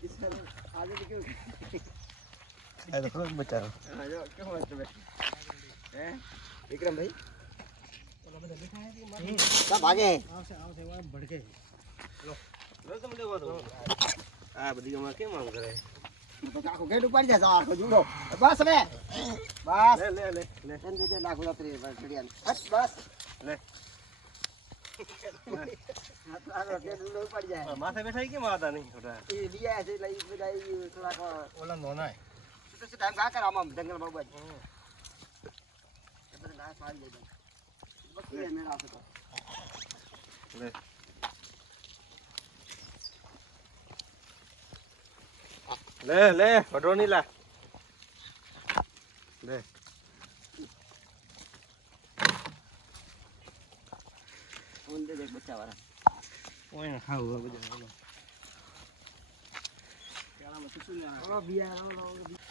આજે તો કેવું આ તો ખરો બચારો હા જો કેવું વાત તમે હે વિક્રમભાઈ કા ભાગે આવશે વામ ભડકે લો તમે દેવો તો આ બધી અમાર કેમ આમ કરે તો આખો ગેટ ઉપાડી જાય આખો જુઓ બસ હવે બસ લે એમ દીધે નાખો લતરી ઘડિયાળ બસ લે આખો ગેટ ઉપાડી જાય માથે બેઠા કેમ આવતા નહીં છોટા એ દિયા છે લઈ બધા થોડાક ઓલા નોનાય તો ટાઈમ કા કર આમ જંગલ બાબત એ બધા ના પાડી જાય બકરી મેળા આપે તો લે વઢો ની લા લે ફોન દે બચ્ચા વાળા ઓય ખાવું બધું ઓલો બિયા